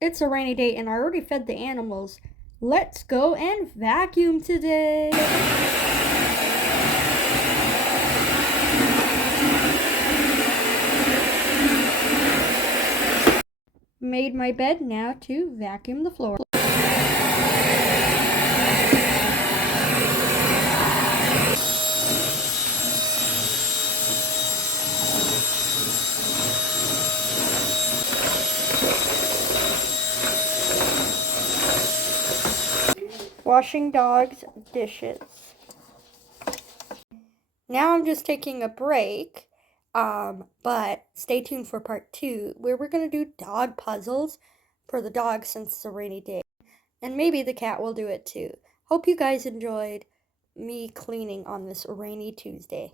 It's a rainy day and I already fed the animals. Let's go and vacuum today. Made my bed now to vacuum the floor. Washing dogs' dishes. Now I'm just taking a break, but stay tuned for part 2 where we're going to do dog puzzles for the dog since it's a rainy day. And maybe the cat will do it too. Hope you guys enjoyed me cleaning on this rainy Tuesday.